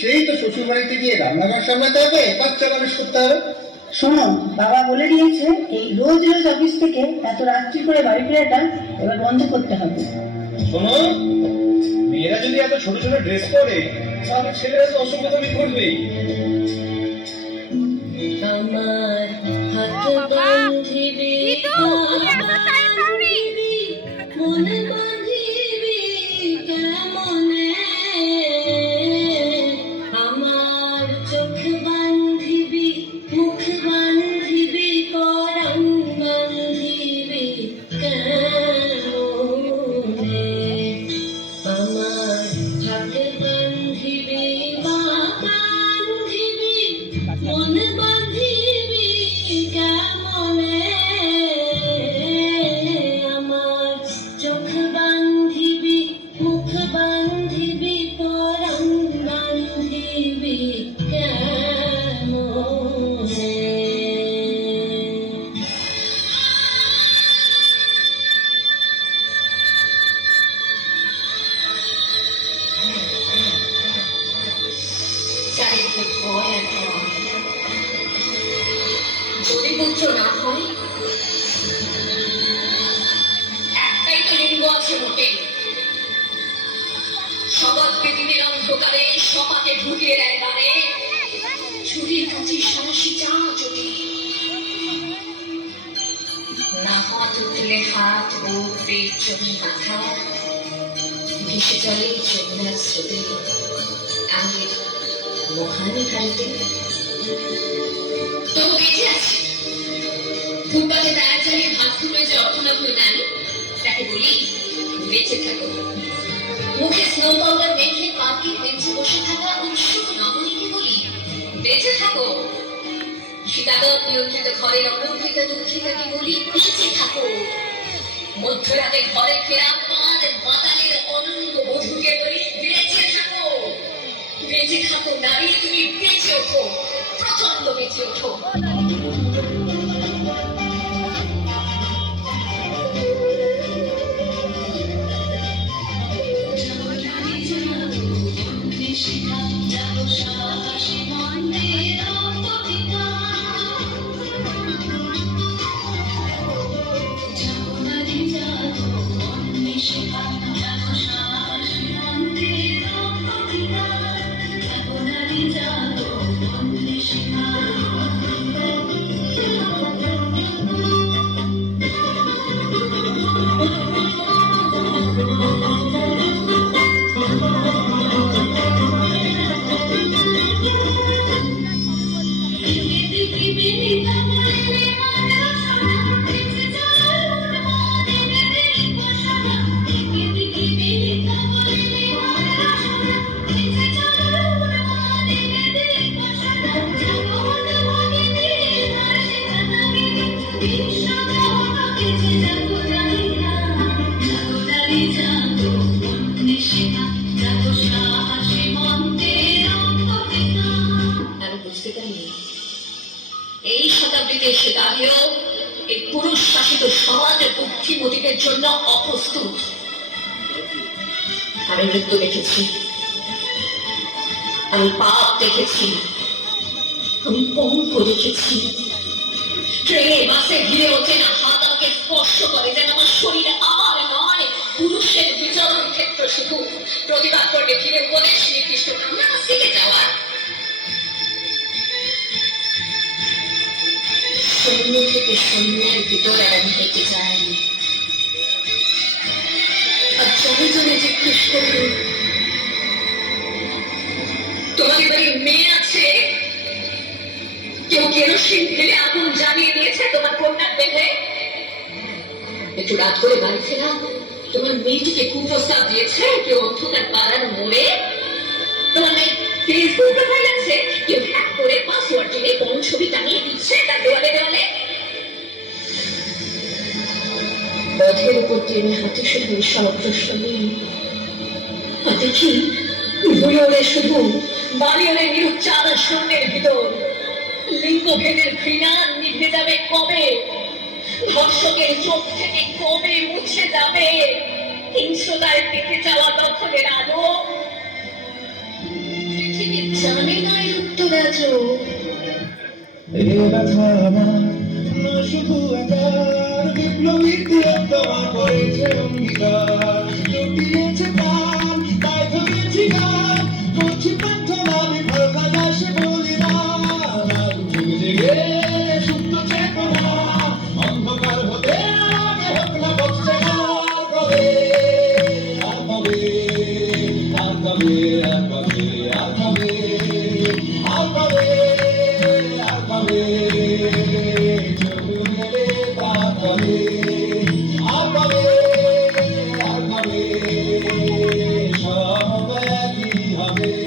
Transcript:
সেই তো শ্বশুর বাড়িতে গিয়ে রান্নাঘর সামলাতে হবে, বাচ্চা মানুষ করতে হবে। শোনো, বাবা বলে দিয়েছে এই রোজ রোজ অফিস থেকে এত রাত্রি করে বাড়ি ফেরাটা এবার বন্ধ করতে হবে। শোনো, মেয়েরা যদি এত ছোট ছোট ড্রেস পরে তাহলে ছেলেরা তো অসভ্যতামি করবেই। আমার হাত বাঁধিবি মন বাঁধিবি কেমনে, আমার চোখ বাঁধিবি মুখ বাঁধিবি পরাণ বাঁধিবি কেমনে, আমার হাত বাঁধিবি বা বাঁধিবি মন বাঁধিবি কেমনে, আমার চোখ বাঁধিবি মুখ বাঁধিবি পরাণ বাঁধিবি কেমনে। চারিদিকে ভয় আর ভয়, যদি পুত্র না হয় একটাই তো লিঙ্গ আছে মোটে, শপথ পৃথিবীর অন্ধকারে সপাতে ঢুকিয়ে দেয় দ্বারে, ছুরি কাচি সাহসী চা যদি না হাত উঠলে হাত বুক পেট জমি মাথা ভেসে চলে যমুনার স্রোতে আমাদের মহান ঘাড়িতে। তবু বেঁচে আছে ফুটপাতে দাঁড় চালিয়ে ভাত ফুটে যে অর্থলাভ হয়ে দাঁড়ি তাকে বলি বেঁচে থাকো। মুখে স্নো পাউডার মেখে পার্কে বেঁচে বসে থাকা উৎসুক নবনীকে বলি বেঁচে থাকো। শীতাতপ নিয়ন্ত্রিত ঘরে অনন্ত্রিত দুঃখিতাকে বলি বেঁচে থাকো। মধ্যরাতে ঘরে ফেরা পাঁচ বাতালের অনন্ত বধূকে বলি বেঁচে থাকো। বেঁচে থাকো নারী, তুমি বেঁচে ওঠো, প্রচন্ড বেঁচে ওঠো। এই শতাব্দীতে এসে দাঁড়িয়েও এই পুরুষ শাসিত সমাজের বুদ্ধিমতীদের জন্য অপ্রস্তুত। আমি মৃত্যু দেখেছি, আমি পাপ দেখেছি, আমি পঙ্ক দেখেছি। ট্রেনে বাসে ভিড়ে অচেনা হাত আমাকে স্পর্শ করে যেন আমার শরীরে আমার নয়, পুরুষের বিচরণ ক্ষেত্র শুধু। প্রতিবাদ করলে ফিরে উপদেশ নির্দিষ্ট কামনা শিখে যাওয়ার। শূন্য থেকে শূন্যের ভিতর আমি হেঁটে যাই, আর জনে জনে জিজ্ঞেস করি তোমাদের বাড়ির মেয়ে আছে? কেউ কেরোসিন ঢেলে আগুন জ্বালিয়ে দিয়েছে তোমার কন্যার দেহে? একটু রাত করে বাড়ি ফেরা তোমার মেয়েটিকে কুপ্রস্তাব দিয়েছে কেউ অন্ধকার পাড়ার মোড়ে? তোমার মেয়ে ফেসবুক প্রোফাইল আছে, কেউ হ্যাক করে পাসওয়ার্ড জেনে কোন ছবি টানিয়ে দিচ্ছে তার দেওয়ালে দেওয়ালে? পথের উপর ট্রেনে হাতে শুধু সব প্রশ্ন নেই, দেখি ঘুরে ওড়ে শুধু বাড়ি ওড়ে নিরুচ্চার শূন্যের ভিতর। লিঙ্গভেদের ঘৃণা নিভে যাবে কবে? ধর্ষকের চোখ থেকে কবে মুছে যাবে হিংস্রতায় পেতে যাওয়া দখলের আলো? পৃথিবীর জানে না এর উত্তর আজও। এ ব্যথা আমার নয় শুধু একার, বিপ্লবী তিলোত্তমা করেছে অঙ্গীকার, জুটিয়েছে প্রাণ তাই ধরেছি গান, করছি প্রার্থনা বিফল কাজে বলি না, যুগ জেগে সুপ্ত চেতনা অন্ধকার হতে আগে হোক না বসছে আর কবে, আর কবে, আর কবে, আর কবে, আর কবে, আর কবে, আর কবে, চোখ মেলে তার কবে, আর কবে, আর কবে, সব একই হবে।